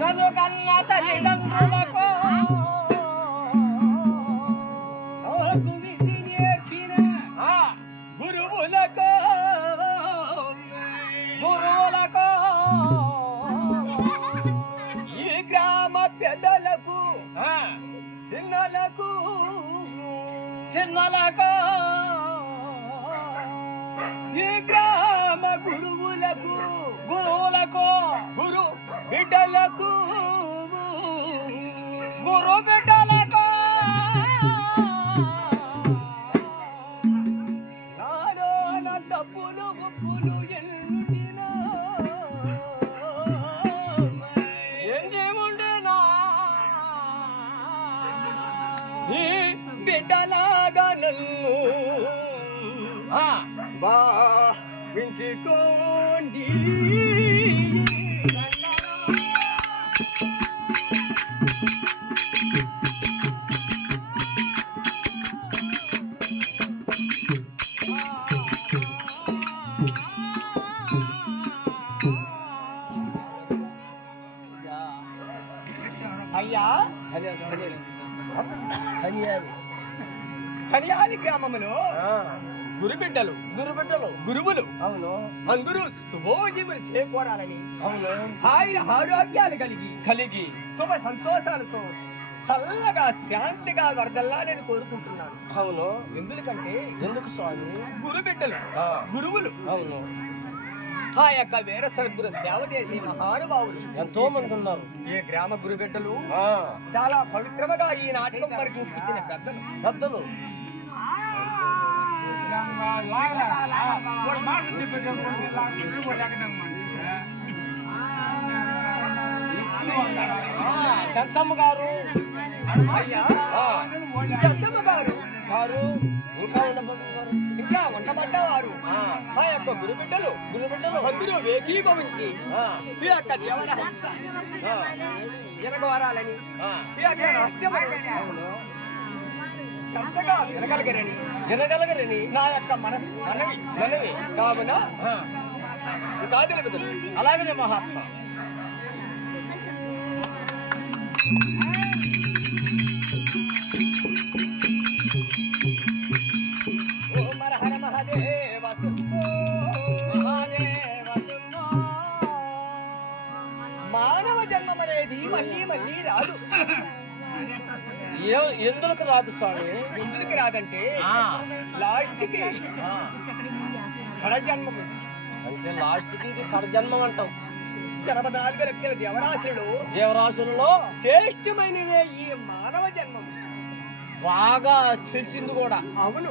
నన్ను కన్న తల్లిదండ్రులకు గురువులకు ఈ గ్రామ పెద్దలకు చిన్నలకు ఈ గ్రామ గురువులకు గురు బిడ్డలకు నాలో నా తప్పులు ఉప్పులు ఎన్నుండినా ఈ బిడ్డలాగా నన్ను భావించుకోండి. అయ్యా కనియాలి గ్రామములో గురువులు అవును అందరూ శుభోజీవులు చేకూరాలని అవును ఆయన ఆరోగ్యాలు కలిగి శుభ సంతోషాలతో చల్లగా శాంతిగా వరదల్లాలని కోరుకుంటున్నాను. అవును ఎందుకు స్వామి గురువులు అవును ఆ యొక్క వీర సద్గురు సేవ చేసే మహానుభావులు ఎంతో మంది ఉన్నారు. ఈ గ్రామ గురుబిడ్డలు చాలా పవిత్రముగా ఈ నాటకం వరకు ఇచ్చిన పెద్దలు చెంచమ్మ గారు అయ్యా చెంచమ్మ గారు గారు ఇంకా ఉండబడ్డవారు మా యొక్క గురుబిడ్డలు అందరూ ఏకీభవించి ఈ యొక్క దేవరహస్యాన్ని వినగోరాలని ఈ యొక్క రహస్యమును చక్కగా వినగలగరని నా యొక్క మనవి కావున కాదులు అలాగనే మహాత్మా మానవ జన్మం అనేది మళ్ళీ మళ్ళీ రాదు. ఎందుకు రాదు స్వామి? ఎందుకు రాదంటే లాస్ట్ కి కడ జన్మం ఇది. అంటే లాస్ట్ కి ఇది కడ జన్మం అంటాం. 84 లక్షల జీవరాశులలో శ్రేష్టమైనదే ఈ మానవ జన్మం. బాగా తెలిసింది కూడా. అవును.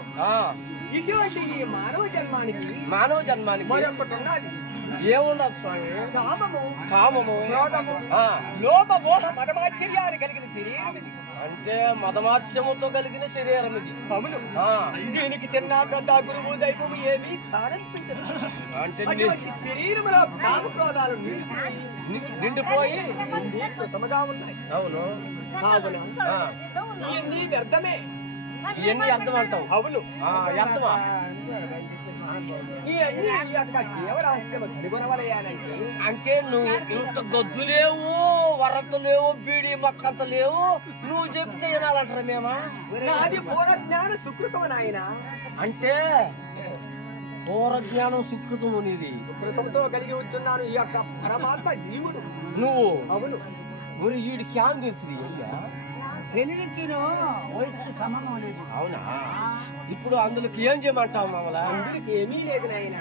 ఇటువంటి ఈ మానవ జన్మానికి మరొకటి ఉన్నది. ఏమున్నది స్వామి? కామము లోభము మదమాశ్చర్యాలు కలిగిన శరీరం ఇది. అంటే మదమాత్స్యముతో కలిగిన శరీరం ఇది. అవును. దీనికి చిన్న పెద్ద గురువు దైవము ఏమీ ప్రారంభించదు. అంటే శరీరంలో కామక్రోధాలు నిండిపోయి కృతముగా ఉన్నాయి. అవును. కావున ఇవన్నీ వ్యర్థమే. ఇవన్నీ అర్థం అంటావు? అవును. అర్థమా? అంటే నువ్వు ఇంత గద్దు లేవు, వరత లేవు, బీడి మొక్కంత లేవు, నువ్వు చెప్తే వినాలంటారా మేమా? నాది పూర్వజ్ఞాన సుకృతం నాయన. అంటే పూర్వజ్ఞానం సుకృతము నీది. సుకృతంతో కలిగి ఉంటున్నాను ఈ యొక్క పరమాత్మ జీవుడు నువ్వు. అవును. మరి వీడికి ఏం తెలుసు? వయసుకి సంబంధం లేదు. అవునా? ఇప్పుడు అందులోకి ఏం చేయమంటావు మమ్మల్ని? అందులోకి ఏమీ లేదు నాయన.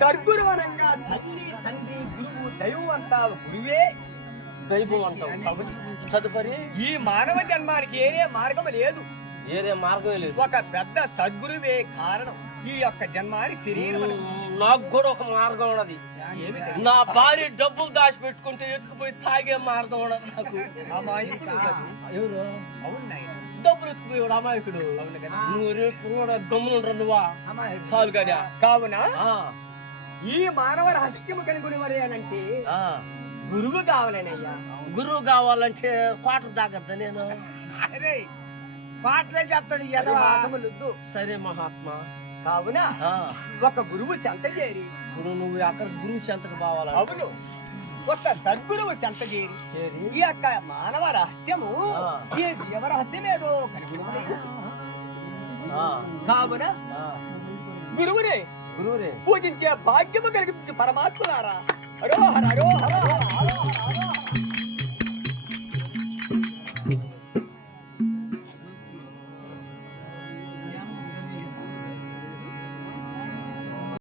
సద్గురు అనగా తల్లి, తండ్రి, గురువు, దైవం అంతా గురువే దైవం అంటావు. తదుపరి ఈ మానవ జన్మానికి ఏరే మార్గం లేదు. ఏరే మార్గం లేదు. ఒక పెద్ద సద్గురువే కారణం ఈ యొక్క జన్మానికి శరీరం. నాకు కూడా ఒక మార్గం ఉన్నది. నా భార్య డబ్బులు దాచిపెట్టుకుంటే ఎత్తుకుపోయి తాగే మార్గం ఉన్నది నాకు. ఎవరు? డబ్బులు ఎత్తుకుపోయాడు అమాయకుడు. నువ్వు రేపు కూడా గమ్మునుండ్రా నువ్వా? చాలు కదా. కావున ఈ మానవ రహస్యము కనుగొనవలే అనంటే గురువు కావాలనయ్యా. గురువు కావాలంటే క్వార్టర్ దాకద్దా నేను? అరే పాటలే చెప్తాడు. సరే మహాత్మా. కావున ఒక గురువు చెంత చేరి. ఇప్పుడు నువ్వు అక్కడ గురువు చెంతకు పోవాలి. అవును. ఒక సద్గురువు చెంత చేరి ఈ యొక్క మానవ రహస్యము ఈ దేవ రహస్యమేదో కనుగొనవలే. కావున గురువునే పూజించే భాగ్యము కలిగించి పరమాత్మలారా. హరోహర హరోహర.